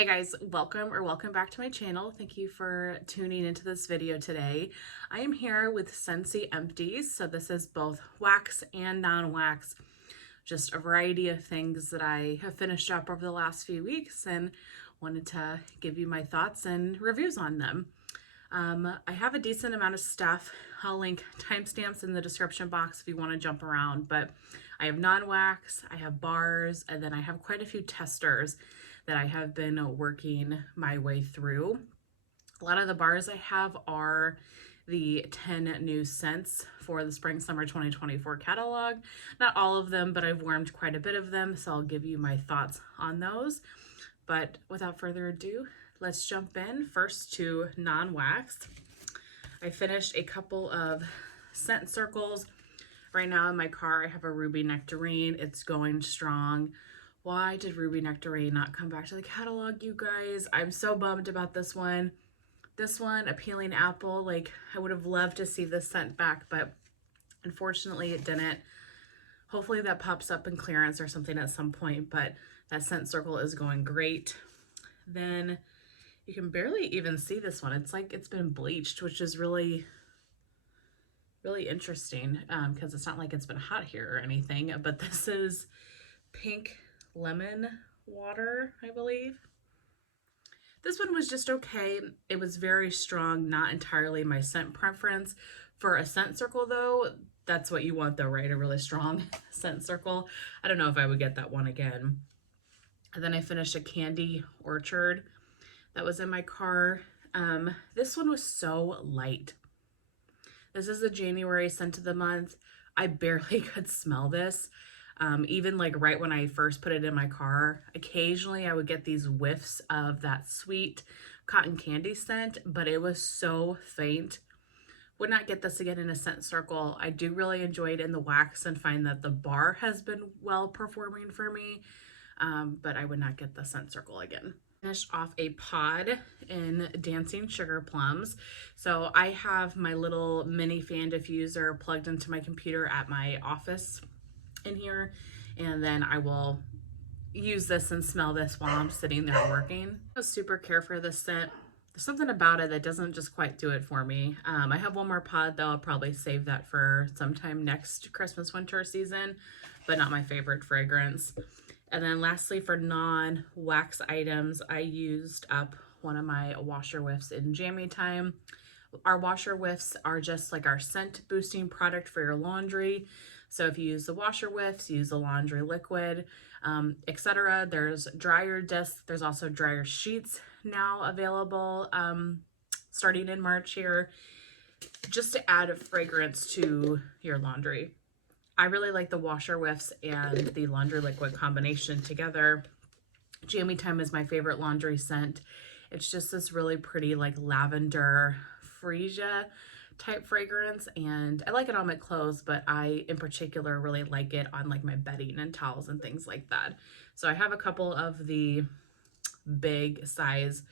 Hey guys, welcome back to my channel. Thank you for tuning into this video today. I am here with SCENTSY Empties. So this is both wax and non-wax, just a variety of things that I have finished up over the last few weeks and wanted to give you my thoughts and reviews on them. I have a decent amount of stuff. I'll link timestamps in the description box if you want to jump around, but I have non-wax, I have bars, and then I have quite a few testers that I have been working my way through. A lot of the bars I have are the 10 new scents for the Spring Summer 2024 catalog. Not all of them, but I've warmed quite a bit of them, so I'll give you my thoughts on those. But without further ado, let's jump in first to non-wax. I finished a couple of scent circles. Right now in my car, I have a Ruby Nectarine. It's going strong. Why did Ruby Nectarine not come back to the catalog, you guys? I'm so bummed about this one. This one, Appealing Apple, like I would have loved to see this scent back, but unfortunately it didn't. Hopefully that pops up in clearance or something at some point, but that scent circle is going great. Then you can barely even see this one. It's like it's been bleached, which is really interesting because it's not like it's been hot here or anything, but this is Pink Lemon Water, I believe. This one was just okay. It was very strong, not entirely my scent preference. For a scent circle though, that's what you want though, right? A really strong scent circle. I don't know if I would get that one again. And then I finished a Candy Orchard that was in my car. This one was so light. This is the January scent of the month. I barely could smell this. Even like right when I first put it in my car, occasionally I would get these whiffs of that sweet cotton candy scent, but it was so faint. Would not get this again in a scent circle. I do really enjoy it in the wax and find that the bar has been well performing for me, but I would not get the scent circle again. Finished off a pod in Dancing Sugar Plums. So I have my little mini fan diffuser plugged into my computer at my office in here, and then I will use this and smell this while I'm sitting there working. I super care for this scent. There's something about it that doesn't just quite do it for me. I have one more pod though. I'll probably save that for sometime next Christmas winter season, but not my favorite fragrance. And then lastly, for non-wax items, I used up one of my washer whiffs in jammy time. Our washer whiffs are just like our scent boosting product for your laundry. So if you use the washer whiffs, use the laundry liquid, etc. There's dryer discs. There's also dryer sheets now available starting in March here, just to add a fragrance to your laundry. I really like the washer whiffs and the laundry liquid combination together. Jammy Time is my favorite laundry scent. It's just this really pretty like lavender freesia type fragrance, and I like it on my clothes, but I in particular really like it on like my bedding and towels and things like that. So I have a couple of the big size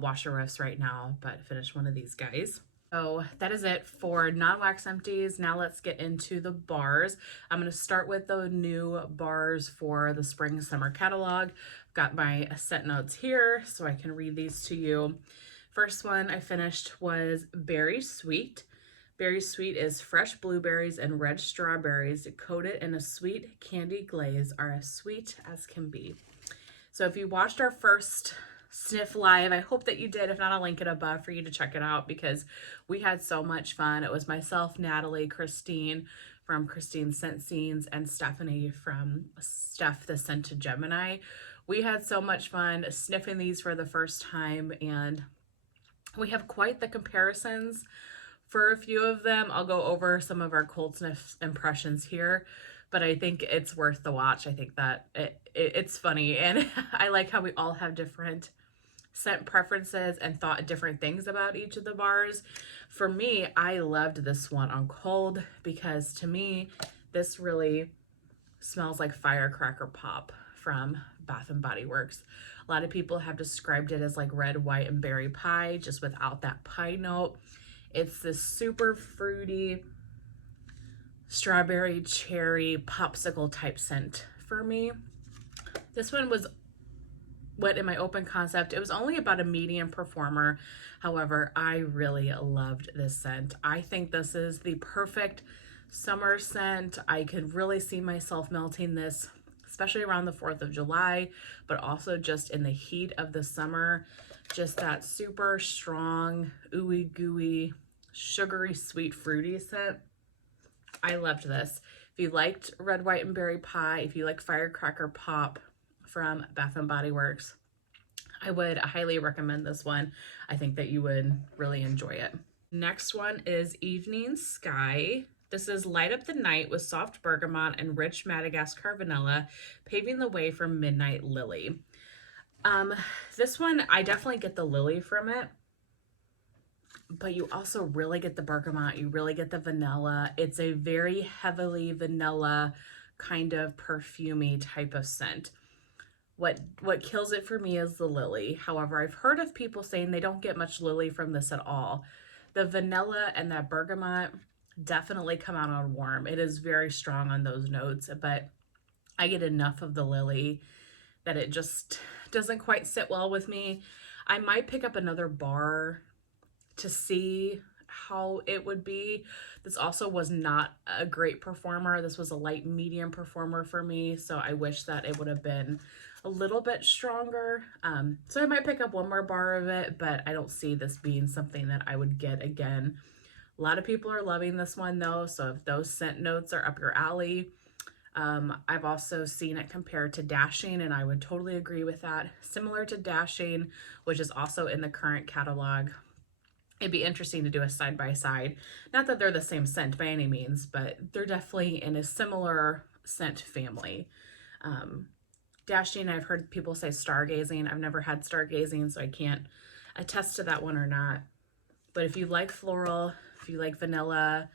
washer whiffs right now, but finished one of these guys. So that is it for non-wax empties. Now let's get into the bars. I'm going to start with the new bars for the spring summer catalog. I've got my scent notes here so I can read these to you. First one I finished was Berry Sweet. Berry Sweet is fresh blueberries and red strawberries coated in a sweet candy glaze, are as sweet as can be. So if you watched our first sniff live, I hope that you did. If not, I'll link it above for you to check it out because we had so much fun. It was myself, Natalie, Christine from Christine's Scent Scenes, and Stephanie from Steph the Scented Gemini. We had so much fun sniffing these for the first time, and we have quite the comparisons for a few of them. I'll go over some of our cold sniff impressions here, but I think it's worth the watch. I think that it's funny, and I like how we all have different scent preferences and thought different things about each of the bars. For me, I loved this one on cold because to me, this really smells like Firecracker Pop from Bath and Body Works. A lot of people have described it as like red, white, and berry pie, just without that pie note. It's this super fruity, strawberry, cherry, popsicle type scent for me. This one was went in my open concept. It was only about a medium performer. However, I really loved this scent. I think this is the perfect summer scent. I could really see myself melting this, especially around the 4th of July, but also just in the heat of the summer. Just that super strong, ooey gooey, sugary, sweet, fruity scent. I loved this. If you liked Red, White, and Berry Pie, if you like Firecracker Pop from Bath & Body Works, I would highly recommend this one. I think that you would really enjoy it. Next one is Evening Sky. This is Light Up the Night with soft bergamot and rich Madagascar vanilla, paving the way for Midnight Lily. This one, I definitely get the lily from it, but you also really get the bergamot. You really get the vanilla. It's a very heavily vanilla kind of perfumey type of scent. What kills it for me is the lily. However, I've heard of people saying they don't get much lily from this at all. The vanilla and that bergamot definitely come out on warm. It is very strong on those notes, but I get enough of the lily that it just doesn't quite sit well with me. I might pick up another bar to see how it would be. This also was not a great performer. This was a light medium performer for me, so I wish that it would have been a little bit stronger. So I might pick up one more bar of it, but I don't see this being something that I would get again. A lot of people are loving this one though, so if those scent notes are up your alley, I've also seen it compared to Dashing, and I would totally agree with that. Similar to Dashing, which is also in the current catalog. It'd be interesting to do a side-by-side. Not that they're the same scent by any means, but they're definitely in a similar scent family. Dashing, I've heard people say Stargazing. I've never had Stargazing, so I can't attest to that one or not. But if you like floral, if you like vanilla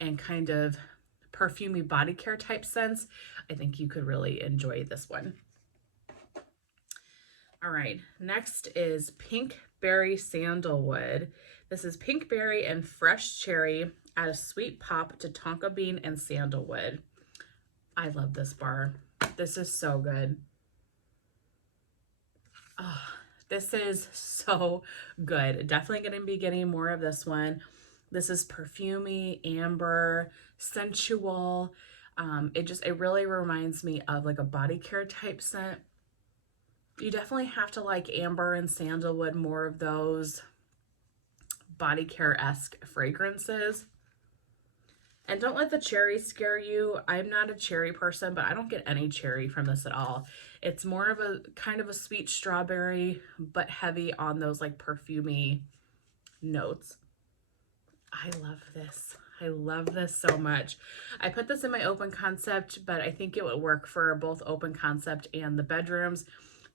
and kind of perfumey body care type scents, I think you could really enjoy this one. All right, next is Pink Berry Sandalwood. This is pink berry and fresh cherry, add a sweet pop to tonka bean and sandalwood. I love this bar. This is so good. Oh, this is so good. Definitely going to be getting more of this one. This is perfumey, amber, sensual. It really reminds me of like a body care type scent. You definitely have to like amber and sandalwood, more of those body care-esque fragrances. And don't let the cherry scare you. I'm not a cherry person, but I don't get any cherry from this at all. It's more of a kind of a sweet strawberry, but heavy on those like perfumey notes. I love this. I love this so much. I put this in my open concept, but I think it would work for both open concept and the bedrooms.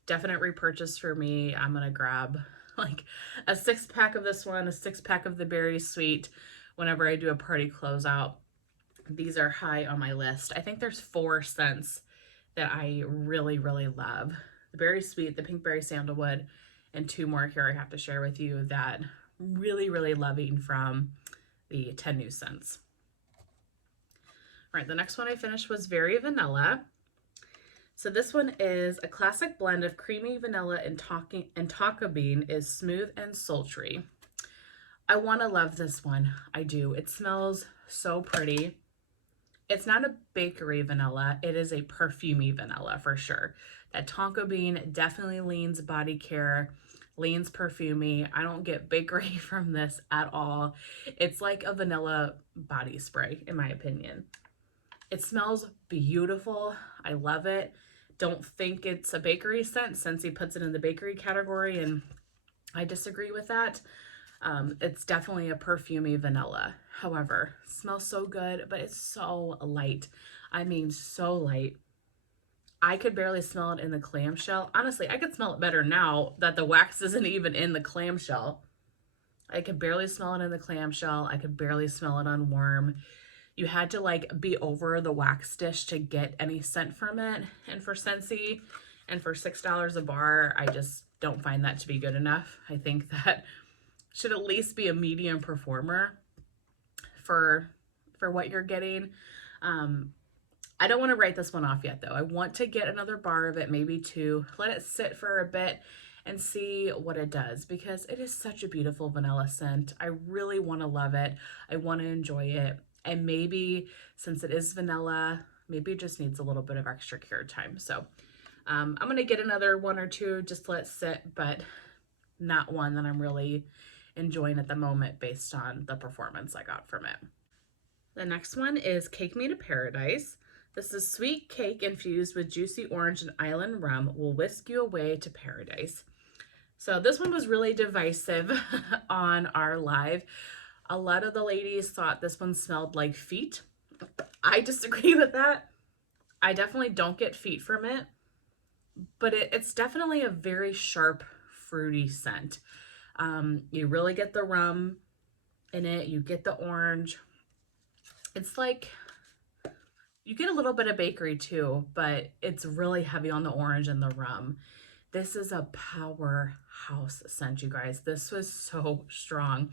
Definite repurchase for me. I'm gonna grab like a 6-pack of this one, a 6-pack of the Berry Sweet whenever I do a party closeout. These are high on my list. I think there's 4 scents that I really, really love. The Berry Sweet, the Pink Berry Sandalwood, and 2 more here I have to share with you that really, really loving from the 10 New Scents. All right, the next one I finished was Very Vanilla. So this one is a classic blend of creamy vanilla and tonka bean, is smooth and sultry. I want to love this one. I do. It smells so pretty. It's not a bakery vanilla. It is a perfumey vanilla for sure. That tonka bean definitely leans body care, leans perfumey. I don't get bakery from this at all. It's like a vanilla body spray, in my opinion. It smells beautiful. I love it. Don't think it's a bakery scent. SCENTSY puts it in the bakery category, and I disagree with that. It's definitely a perfumey vanilla. However, smells so good, but it's so light. I mean, so light. I could barely smell it in the clamshell. Honestly, I could smell it better now that the wax isn't even in the clamshell. I could barely smell it in the clamshell. I could barely smell it on warm. You had to like be over the wax dish to get any scent from it. And for SCENTSY and for $6 a bar, I just don't find that to be good enough. I think that should at least be a medium performer for what you're getting. I don't want to write this one off yet though. I want to get another bar of it, maybe two, let it sit for a bit and see what it does, because it is such a beautiful vanilla scent. I really want to love it. I want to enjoy it. And maybe since it is vanilla, maybe it just needs a little bit of extra cure time. So I'm going to get another one or two, just let it sit, but not one that I'm really enjoying at the moment based on the performance I got from it. The next one is Cake Me to Paradise. This is sweet cake infused with juicy orange and island rum will whisk you away to paradise. So this one was really divisive on our live. A lot of the ladies thought this one smelled like feet. I disagree with that. I definitely don't get feet from it, but it's definitely a very sharp, fruity scent. You really get the rum in it. You get the orange. It's like, you get a little bit of bakery too, but it's really heavy on the orange and the rum. This is a powerhouse scent, you guys. This was so strong.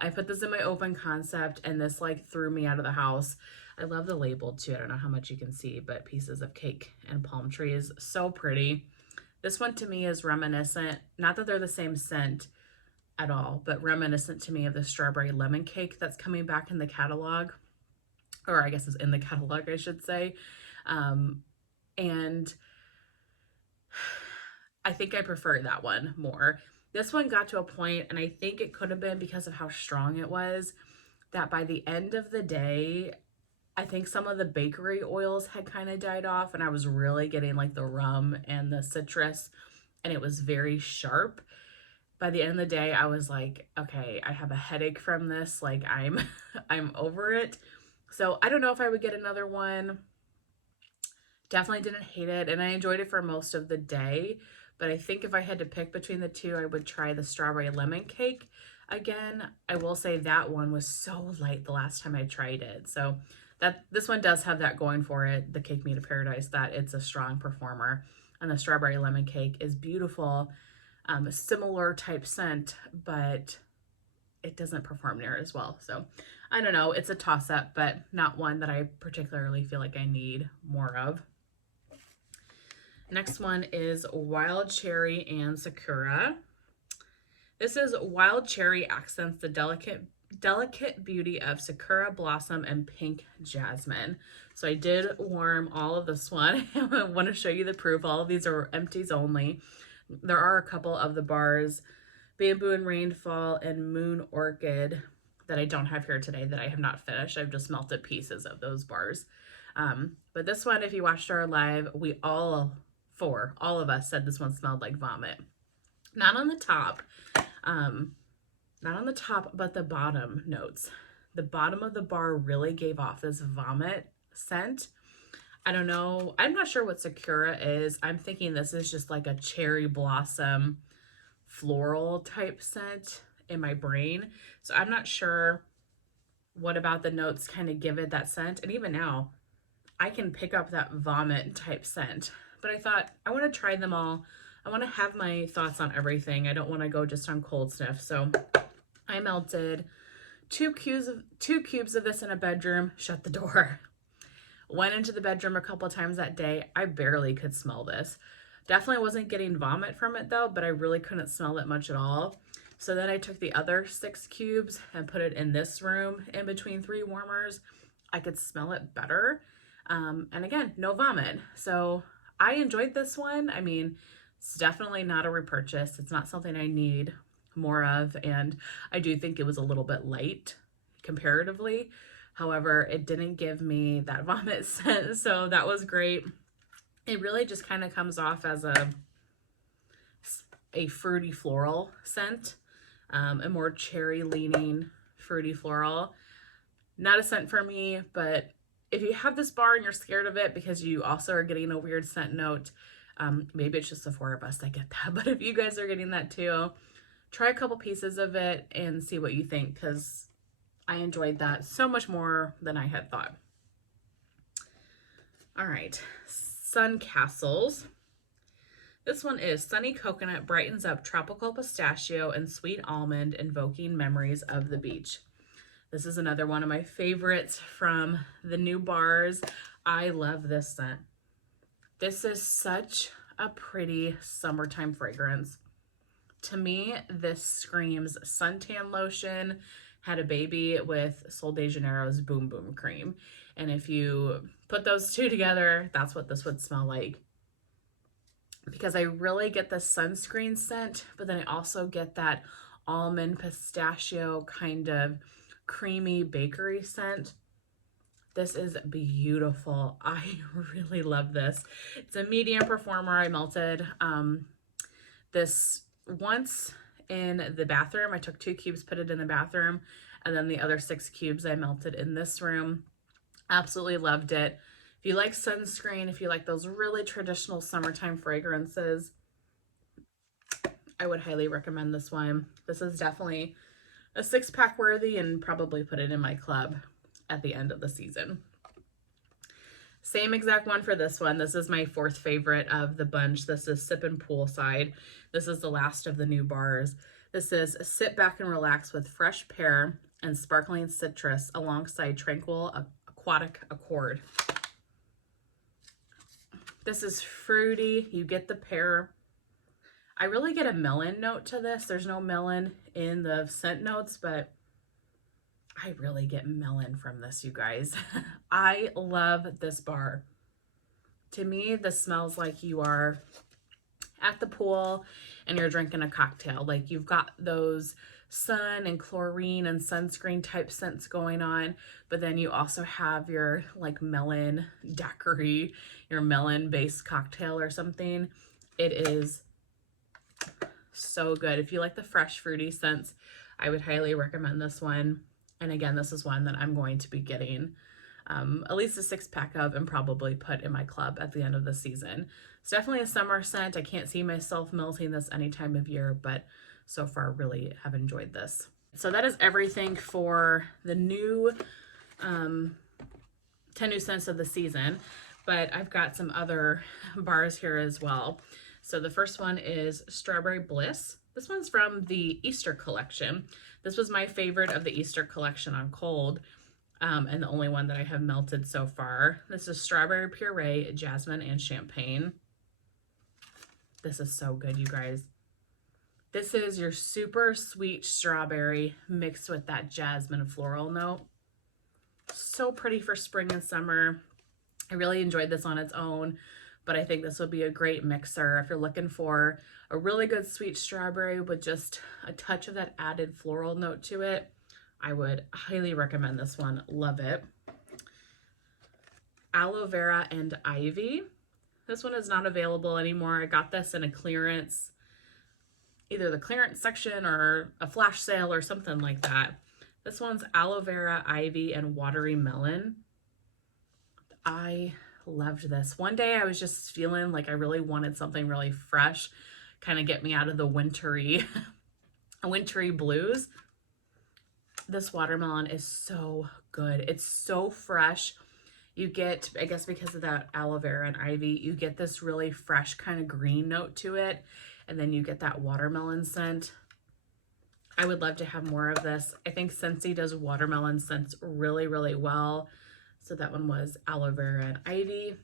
I put this in my open concept and this like threw me out of the house. I love the label too. I don't know how much you can see, but pieces of cake and palm trees. So pretty. This one to me is reminiscent, not that they're the same scent at all, but reminiscent to me of the strawberry lemon cake that's coming back in the catalog. Or I guess it's in the catalog, I should say. And I think I prefer that one more. This one got to a point, and I think it could have been because of how strong it was, that by the end of the day, I think some of the bakery oils had kind of died off, and I was really getting like the rum and the citrus, and it was very sharp. By the end of the day, I was like, okay, I have a headache from this. Like I'm over it. So I don't know if I would get another one. Definitely didn't hate it, and I enjoyed it for most of the day. But I think if I had to pick between the two, I would try the strawberry lemon cake again. I will say that one was so light the last time I tried it. So this one does have that going for it, the Cake Me to Paradise, that it's a strong performer. And the strawberry lemon cake is beautiful, similar type scent, but it doesn't perform near as well. So I don't know, it's a toss-up, but not one that I particularly feel like I need more of. Next one is Wild Cherry and Sakura. This is Wild Cherry accents the delicate beauty of Sakura Blossom and Pink Jasmine. So I did warm all of this one. I want to show you the proof. All of these are empties only. There are a couple of the bars, Bamboo and Rainfall and Moon Orchid, that I don't have here today that I have not finished. I've just melted pieces of those bars. But this one, if you watched our live, all of us said this one smelled like vomit. Not on the top, but the bottom notes. The bottom of the bar really gave off this vomit scent. I don't know. I'm not sure what Sakura is. I'm thinking this is just like a cherry blossom floral type scent in my brain. So I'm not sure what about the notes kind of give it that scent. And even now, I can pick up that vomit type scent. But I thought, I want to try them all. I want to have my thoughts on everything. I don't want to go just on cold sniff. So I melted two cubes of this in a bedroom, shut the door. Went into the bedroom a couple of times that day. I barely could smell this. Definitely wasn't getting vomit from it though, but I really couldn't smell it much at all. So then I took the other 6 cubes and put it in this room in between 3 warmers. I could smell it better. And again, no vomit. So I enjoyed this one. I mean, it's definitely not a repurchase. It's not something I need more of. And I do think it was a little bit light comparatively. However, it didn't give me that vomit scent. So that was great. It really just kind of comes off as a fruity floral scent, a more cherry leaning fruity floral. Not a scent for me, but if you have this bar and you're scared of it because you also are getting a weird scent note, maybe it's just the 4 of us that get that. But if you guys are getting that too, try a couple pieces of it and see what you think, because I enjoyed that so much more than I had thought. All right, Sun Castles. This one is Sunny Coconut brightens up tropical pistachio and sweet almond, invoking memories of the beach. This is another one of my favorites from the new bars. I love this scent. This is such a pretty summertime fragrance. To me, this screams suntan lotion, had a baby with Sol de Janeiro's Boom Boom Cream. And if you put those two together, that's what this would smell like. Because I really get the sunscreen scent, but then I also get that almond pistachio kind of creamy bakery scent. This is beautiful. I really love this. It's a medium performer. I melted this once in the bathroom. I took 2 cubes, put it in the bathroom, and then the other 6 cubes I melted in this room. Absolutely loved it. If you like sunscreen, if you like those really traditional summertime fragrances, I would highly recommend this one. This is definitely a 6-pack worthy, and probably put it in my club at the end of the season. Same exact one for this one. This is my 4th favorite of the bunch. This is Sippin' Poolside. This is the last of the new bars. This is sit back and relax with fresh pear and sparkling citrus alongside tranquil aquatic accord. This is fruity. You get the pear. I really get a melon note to this. There's no melon in the scent notes, but I really get melon from this, you guys. I love this bar. To me, this smells like you are at the pool and you're drinking a cocktail. Like you've got those sun and chlorine and sunscreen type scents going on, but then you also have your like melon daiquiri, your melon based cocktail or something. It is so good. If you like the fresh fruity scents, I would highly recommend this one. And again, this is one that I'm going to be getting at least a 6-pack of and probably put in my club at the end of the season. It's definitely a summer scent. I can't see myself melting this any time of year, but so far really have enjoyed this. So that is everything for the new 10 new scents of the season, but I've got some other bars here as well. So the first one is Strawberry Bliss. This one's from the Easter collection. This was my favorite of the Easter collection on cold, and the only one that I have melted so far. This is strawberry puree, jasmine, and champagne. This is so good, you guys. This is your super sweet strawberry mixed with that jasmine floral note. So pretty for spring and summer. I really enjoyed this on its own, but I think this would be a great mixer if you're looking for a really good sweet strawberry with just a touch of that added floral note to it. I would highly recommend this one. Love it. Aloe Vera and Ivy. This one is not available anymore. I got this in a clearance, either the clearance section or a flash sale or something like that. This one's Aloe Vera, Ivy, and Watery Melon. I loved this. One day I was just feeling like I really wanted something really fresh, kind of get me out of the wintry blues. This watermelon is so good. It's so fresh. You get, I guess because of that aloe vera and ivy, you get this really fresh kind of green note to it, and then you get that watermelon scent. I would love to have more of this. I think Scentsy does watermelon scents really, really well. So that one was aloe vera and ivy.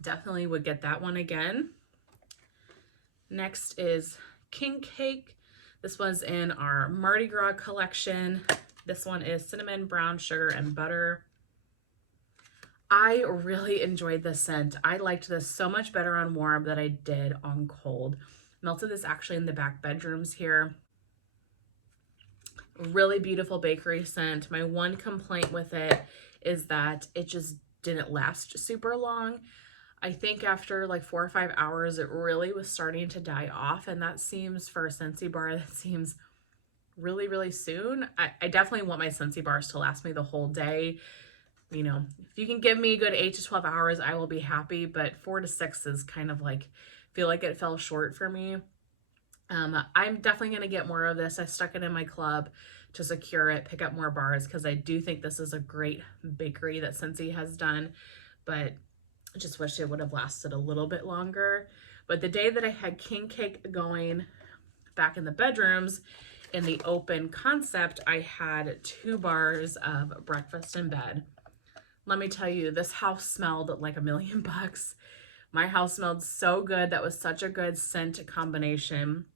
Definitely would get that one again. Next is King Cake. This was in our Mardi Gras collection. This one is cinnamon, brown sugar, and butter. I really enjoyed this scent. I liked this so much better on warm than I did on cold. Melted this actually in the back bedrooms here. Really beautiful bakery scent. My one complaint with it is that it just didn't last super long. I think after like 4 or 5 hours, it really was starting to die off. And that seems, for a Scentsy bar, that seems really, really soon. I definitely want my Scentsy bars to last me the whole day. You know, if you can give me a good 8 to 12 hours, I will be happy. But 4 to 6 is kind of like, feel like it fell short for me. I'm definitely going to get more of this. I stuck it in my club to secure it, pick up more bars, because I do think this is a great bakery that Scentsy has done, but I just wish it would have lasted a little bit longer. But the day that I had King Cake going back in the bedrooms in the open concept, I had 2 bars of breakfast in bed. let me tell you, this house smelled like $1,000,000. My house smelled so good. That was such a good scent combination.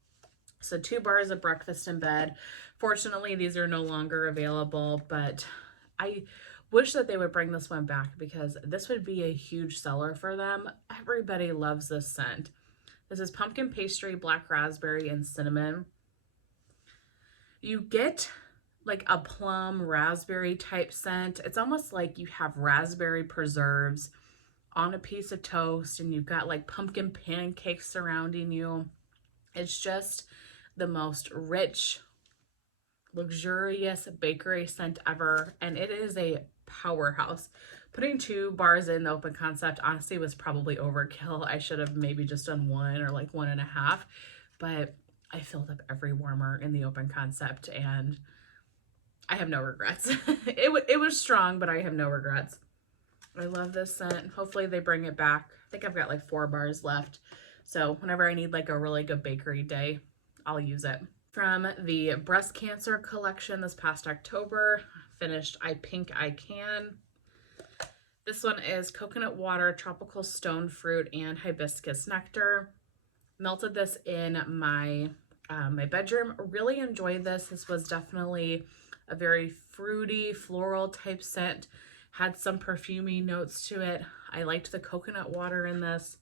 So 2 bars of breakfast in bed. Fortunately, these are no longer available, but I wish that they would bring this one back because this would be a huge seller for them. Everybody loves this scent. This is pumpkin pastry, black raspberry, and cinnamon. You get like a plum raspberry type scent. It's almost like you have raspberry preserves on a piece of toast and you've got like pumpkin pancakes surrounding you. It's just the most rich, luxurious bakery scent ever, and it is a powerhouse. Putting 2 bars in the open concept honestly was probably overkill. I should have maybe just done 1 or like 1.5, but I filled up every warmer in the open concept and I have no regrets. It was strong, but I have no regrets. I love this scent. Hopefully they bring it back. I think I've got like 4 bars left. So whenever I need like a really good bakery day, I'll use it. From the breast cancer collection this past October, finished I Pink I Can. This one is coconut water, tropical stone fruit, and hibiscus nectar. Melted this in my my bedroom. Really enjoyed this. This was definitely a very fruity, floral type scent. Had some perfumey notes to it. I liked the coconut water in this.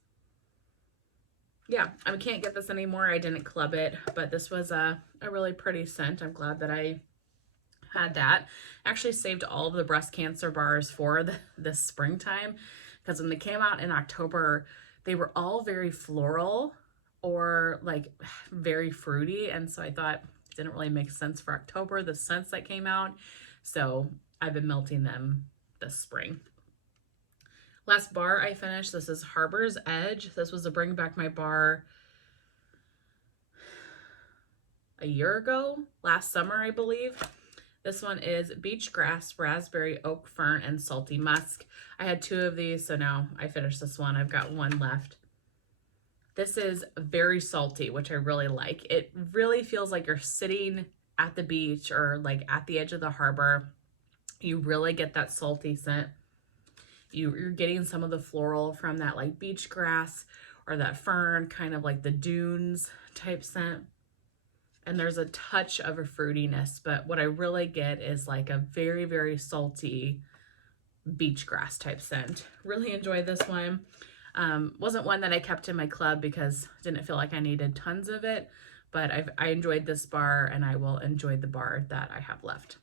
Yeah, I can't get this anymore. I didn't club it, but this was a really pretty scent. I'm glad that I had that. Actually saved all of the breast cancer bars for this springtime because when they came out in October, they were all very floral or like very fruity. And so I thought it didn't really make sense for October, the scents that came out. So I've been melting them this spring. Last bar I finished, this is Harbor's Edge. This was a Bring Back My bar a year ago, last summer, I believe. This one is beach grass, raspberry, oak fern, and salty musk. I had 2 of these, so now I finished this one. I've got 1 left. This is very salty, which I really like. It really feels like you're sitting at the beach or like at the edge of the harbor. You really get that salty scent. You're getting some of the floral from that like beach grass or that fern, kind of like the dunes type scent. And there's a touch of a fruitiness, but what I really get is like a very, very salty beach grass type scent. Really enjoyed this one. Wasn't one that I kept in my club because I didn't feel like I needed tons of it, but I enjoyed this bar and I will enjoy the bar that I have left.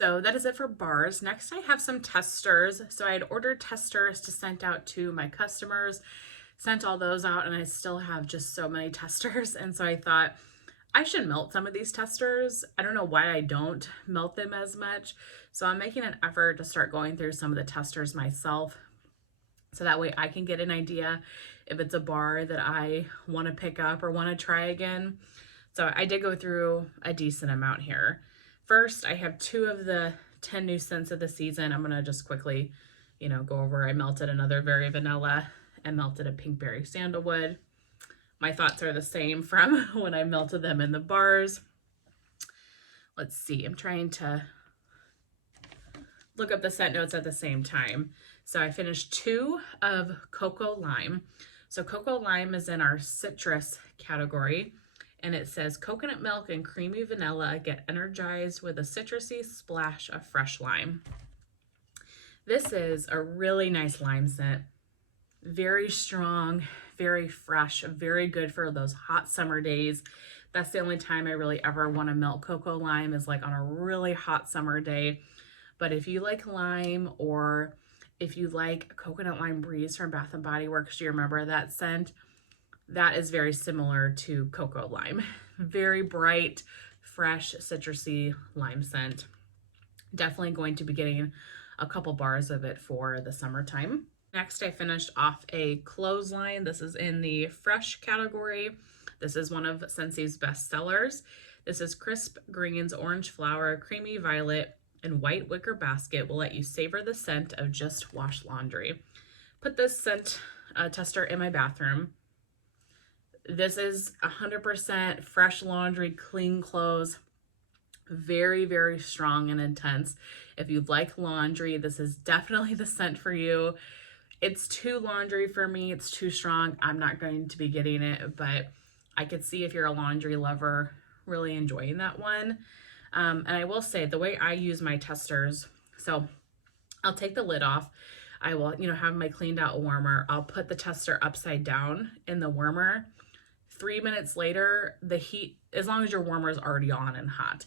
So that is it for bars. Next, I have some testers. So I had ordered testers to send out to my customers, sent all those out, and I still have just so many testers. And so I thought I should melt some of these testers. I don't know why I don't melt them as much. So I'm making an effort to start going through some of the testers myself. So that way I can get an idea if it's a bar that I want to pick up or want to try again. So I did go through a decent amount here. First, I have 2 of the 10 new scents of the season. I'm going to just quickly, go over. I melted another Very Vanilla and melted a Pinkberry Sandalwood. My thoughts are the same from when I melted them in the bars. Let's see. I'm trying to look up the scent notes at the same time. So I finished 2 of Cocoa Lime. So Cocoa Lime is in our citrus category. And it says, coconut milk and creamy vanilla get energized with a citrusy splash of fresh lime. This is a really nice lime scent. Very strong, very fresh, very good for those hot summer days. That's the only time I really ever want to melt cocoa lime is like on a really hot summer day. But if you like lime or if you like Coconut Lime Breeze from Bath & Body Works, do you remember that scent? That is very similar to Cocoa Lime. Very bright, fresh, citrusy lime scent. Definitely going to be getting a couple bars of it for the summertime. Next, I finished off a clothesline. This is in the fresh category. This is one of Scentsy's best sellers. This is Crisp Greens, Orange Flower, Creamy Violet, and White Wicker Basket will let you savor the scent of just washed laundry. Put this scent tester in my bathroom. This is 100% fresh laundry, clean clothes. Very, very strong and intense. If you like laundry, this is definitely the scent for you. It's too laundry for me. It's too strong. I'm not going to be getting it, but I could see if you're a laundry lover really enjoying that one. And I will say the way I use my testers, so I'll take the lid off. I will, have my cleaned out warmer. I'll put the tester upside down in the warmer. 3 minutes later, the heat, as long as your warmer is already on and hot,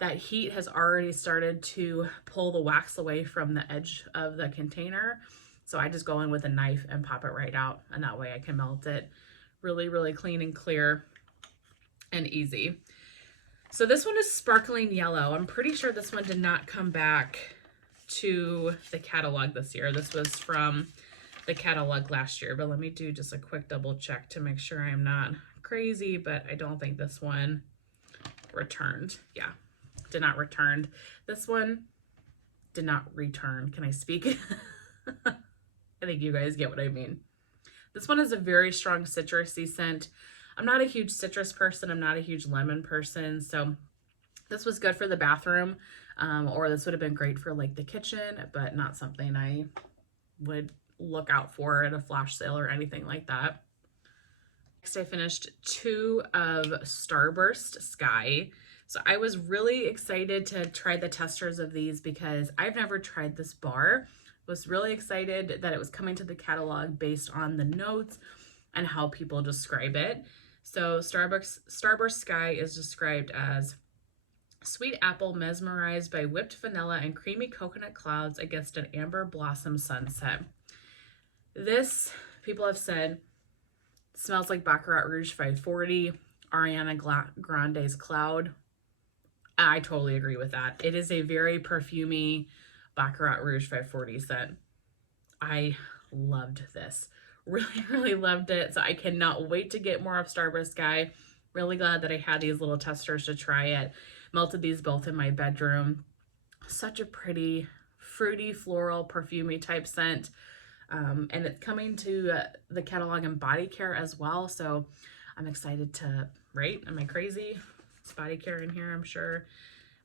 that heat has already started to pull the wax away from the edge of the container. So I just go in with a knife and pop it right out, and that way I can melt it really, really clean and clear and easy. So this one is sparkling yellow. I'm pretty sure this one did not come back to the catalog this year. This was from the catalog last year, but let me do just a quick double check to make sure I'm not crazy, but I don't think this one returned. Yeah, did not return. This one did not return. Can I speak? I think you guys get what I mean. This one is a very strong citrusy scent. I'm not a huge citrus person. I'm not a huge lemon person. So this was good for the bathroom, or this would have been great for like the kitchen, but not something I would look out for at a flash sale or anything like that. Next, I finished 2 of Starburst Sky. So I was really excited to try the testers of these because I've never tried this bar. Was really excited that it was coming to the catalog based on the notes and how people describe it. So Starburst Sky is described as sweet apple mesmerized by whipped vanilla and creamy coconut clouds against an amber blossom sunset. This, people have said, smells like Baccarat Rouge 540, Ariana Grande's Cloud. I totally agree with that. It is a very perfumey Baccarat Rouge 540 scent. I loved this. Really, really loved it. So I cannot wait to get more of Starburst Sky. Really glad that I had these little testers to try it. Melted these both in my bedroom. Such a pretty, fruity, floral, perfumey type scent. And it's coming to the catalog in body care as well. So I'm excited to, right? Am I crazy? It's body care in here, I'm sure.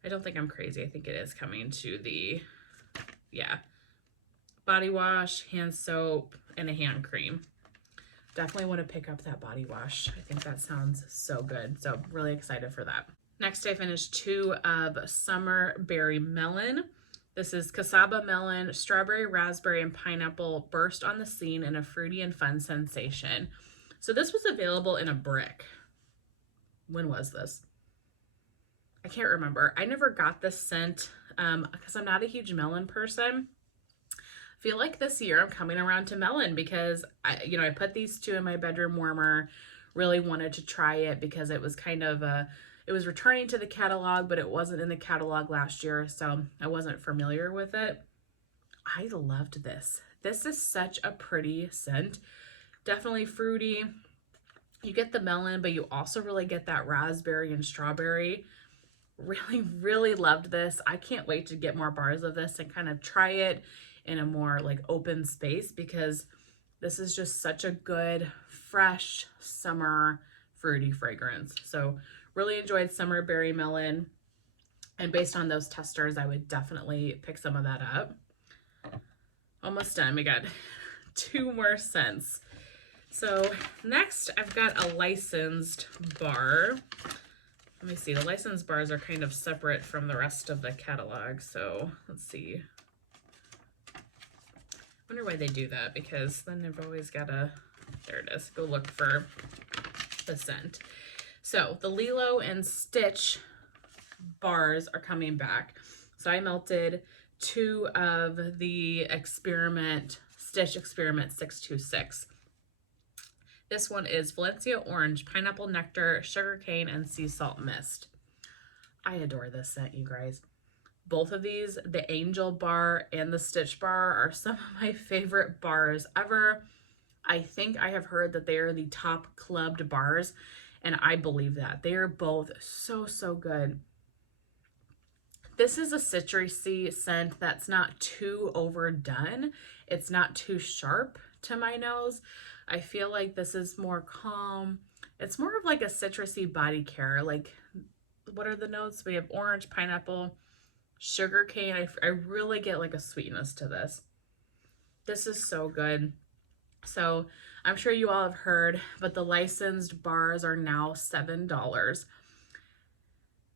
I don't think I'm crazy. I think it is coming to the, yeah, body wash, hand soap, and a hand cream. Definitely want to pick up that body wash. I think that sounds so good. So really excited for that. Next, I finished 2 of Summer Berry Melon. This is Casaba Melon, Strawberry, Raspberry, and Pineapple burst on the scene in a fruity and fun sensation. So this was available in a brick. When was this? I can't remember. I never got this scent because I'm not a huge melon person. I feel like this year I'm coming around to melon because I put these 2 in my bedroom warmer. Really wanted to try it because it was kind of it was returning to the catalog, but it wasn't in the catalog last year, so I wasn't familiar with it. I loved this. This is such a pretty scent. Definitely fruity. You get the melon, but you also really get that raspberry and strawberry. Really, really loved this. I can't wait to get more bars of this and kind of try it in a more like open space because this is just such a good, fresh, summer, fruity fragrance. So really enjoyed Summer Berry Melon. And based on those testers, I would definitely pick some of that up. Almost done. We got 2 more scents. So next I've got a licensed bar. Let me see. The licensed bars are kind of separate from the rest of the catalog. So let's see. I wonder why they do that because then they've always got to, there it is, go look for the scent. So the Lilo and Stitch bars are coming back. So I melted 2 of the Stitch Experiment 626. This one is Valencia Orange, Pineapple Nectar, Sugarcane, and Sea Salt Mist. I adore this scent, you guys. Both of these, the Angel bar and the Stitch bar, are some of my favorite bars ever. I think I have heard that they are the top clubbed bars, and I believe that. They are both so, so good. This is a citrusy scent that's not too overdone. It's not too sharp to my nose. I feel like this is more calm. It's more of like a citrusy body care. Like what are the notes? We have orange, pineapple, sugar cane. I really get like a sweetness to this. This is so good. So I'm sure you all have heard, but the licensed bars are now $7.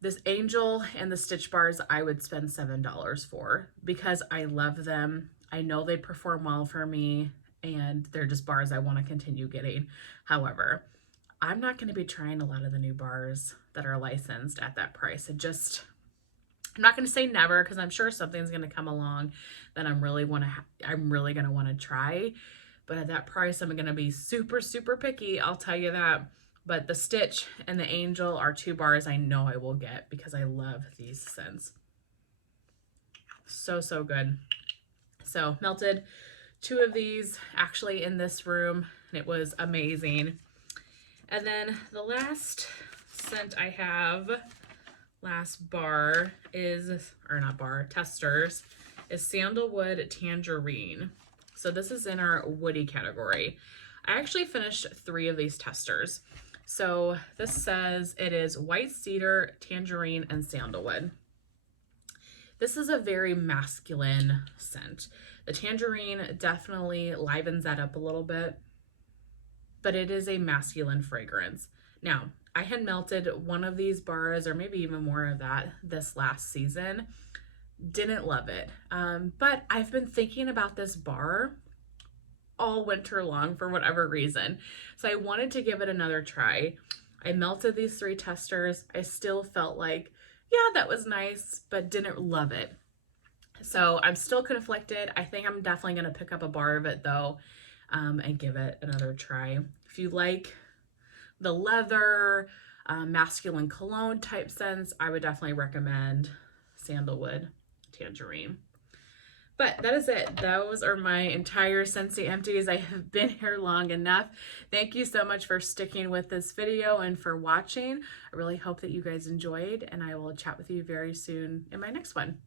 This Angel and the Stitch bars I would spend $7 for because I love them. I know they perform well for me and they're just bars I want to continue getting. However, I'm not going to be trying a lot of the new bars that are licensed at that price. I'm not going to say never because I'm sure something's going to come along that I'm really going to want to try. But at that price, I'm going to be super, super picky. I'll tell you that. But the Stitch and the Angel are two bars I know I will get because I love these scents. So, so good. So melted 2 of these actually in this room, and it was amazing. And then the last scent I have, last bar is, or not bar, testers, is Sandalwood Tangerine. So this is in our woody category. I actually finished 3 of these testers. So this says it is white cedar, tangerine, and sandalwood. This is a very masculine scent. The tangerine definitely livens that up a little bit, but it is a masculine fragrance. Now, I had melted one of these bars, or maybe even more of that, this last season. Didn't love it. But I've been thinking about this bar all winter long for whatever reason. So I wanted to give it another try. I melted these 3 testers. I still felt like, yeah, that was nice, but didn't love it. So I'm still conflicted. I think I'm definitely going to pick up a bar of it though, and give it another try. If you like the leather, masculine cologne type scents, I would definitely recommend Sandalwood Tangerine. But that is it. Those are my entire Scentsy Empties. I have been here long enough. Thank you so much for sticking with this video and for watching. I really hope that you guys enjoyed, and I will chat with you very soon in my next one.